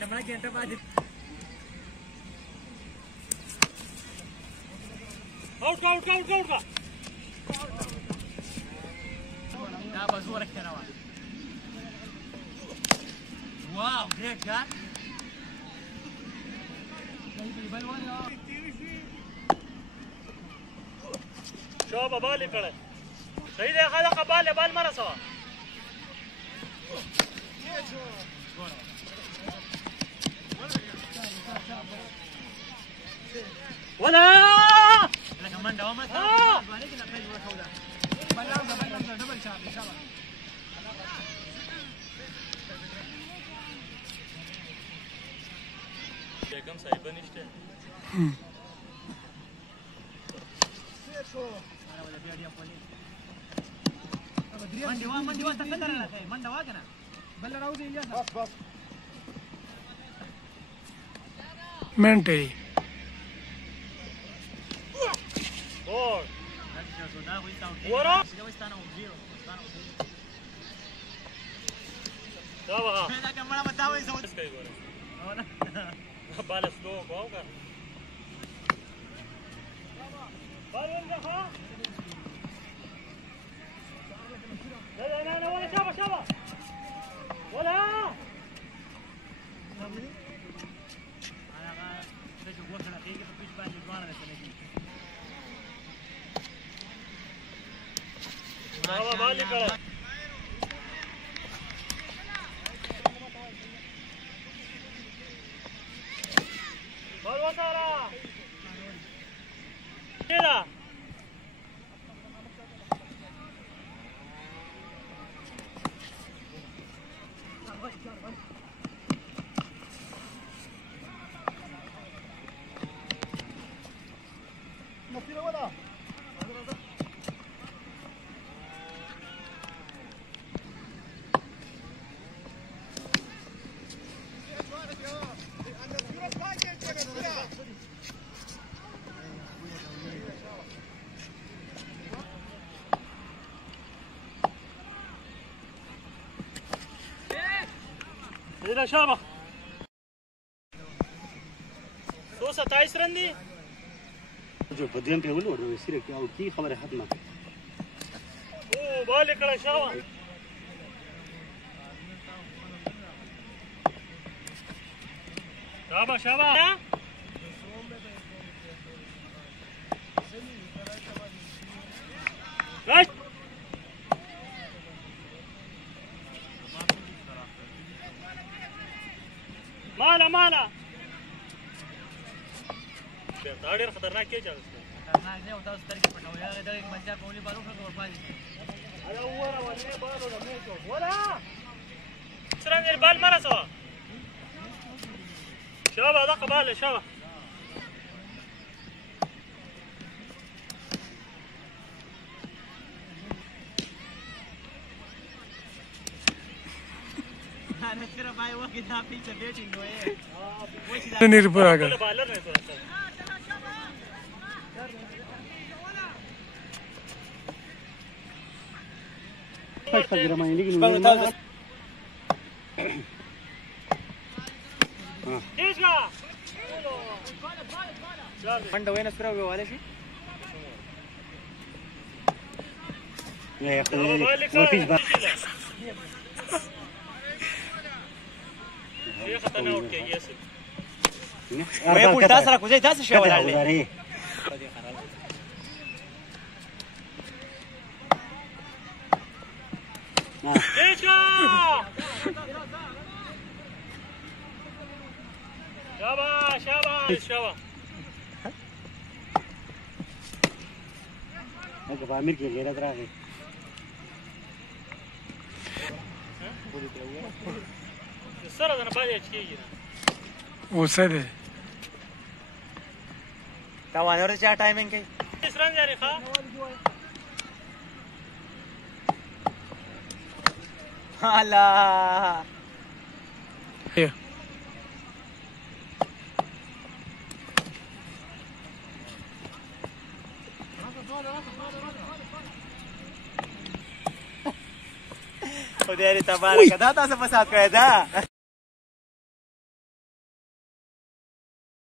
टमाटर घंटा बाद आउट आउट आउट आउट का ना बस वो रखे ना वाओ ग्रेट शॉट شوف بالي كره صحيح يا خالق بال مره سوا ولا لا كمان دوامه باندې کې نقل وروړه بل ډبل شاپ ان شاء الله بیگم صاحب نشته منډه وا تقدر راځي منډه وا کنه بل راوځي الیاس بس منټي اور ورا دا واه دا کمړه متاوي سمجھ کوي ګوره بالس لو کوګه بال ولګه ها لا ولا شابه ولا انا ده جو وصل دقيقه في بيش باندې ځوانه ده برافو بالي کړه بال وساره كده إلى شابه 227 رن دي جو په دیم په ولور نو سره کې او کی خبره ختمه او بالي کړه شابه شابه راش مالا دا ډېر خطرناک کې چا خطرناک دی او تاسو سترګې پټوي هغه د منځه کولی بالو خو ورپاتې هغه وره ولې بالو د میچو ولا څنګه بال مره سوا شابه دا قبال شابه انا كده باي وقت ده بيتزا بيتنج وايه نير پورا کر بالر نه تو خبره مې لګي دیشګه منډه وینه سره وواله شي یا ورپیش با یہ خطرناک اٹھ کے یہ وای پولتا سره کوزه تاسو شو ولاله دیشګه شابه هغه په امیر کې غیرت راغی سره دا نه باندې کېږي اوسه ده تا وانه ورته چا ټایمینګ کوي اسران جاری ښه الله خدای دې تبارک دا تاسو فساد کړی دا